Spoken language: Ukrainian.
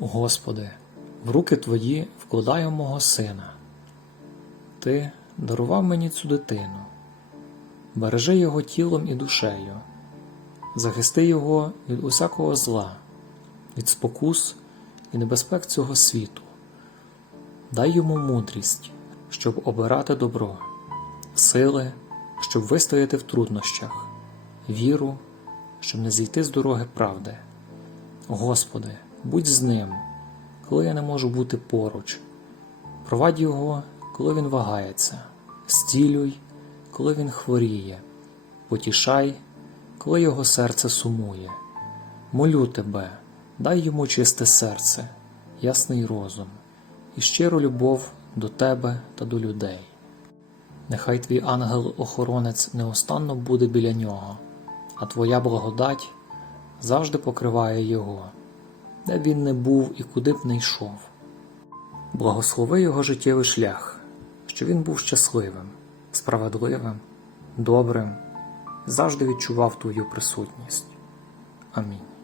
Господи, в руки Твої вкладаю мого сина. Ти дарував мені цю дитину, бережи його тілом і душею, захисти його від усякого зла, від спокус і небезпек цього світу. Дай йому мудрість, щоб обирати добро, сили, щоб вистояти в труднощах, віру, щоб не зійти з дороги правди. Господи, будь з ним, коли я не можу бути поруч. Провадь його, коли він вагається, стілюй, коли він хворіє, потішай, коли його серце сумує. Молю тебе, дай йому чисте серце, ясний розум і щиру любов до тебе та до людей. Нехай твій ангел-охоронець неостанно буде біля нього, а твоя благодать завжди покриває його, де б він не був і куди б не йшов. Благослови його життєвий шлях, що він був щасливим, справедливим, добрим, завжди відчував твою присутність. Амінь.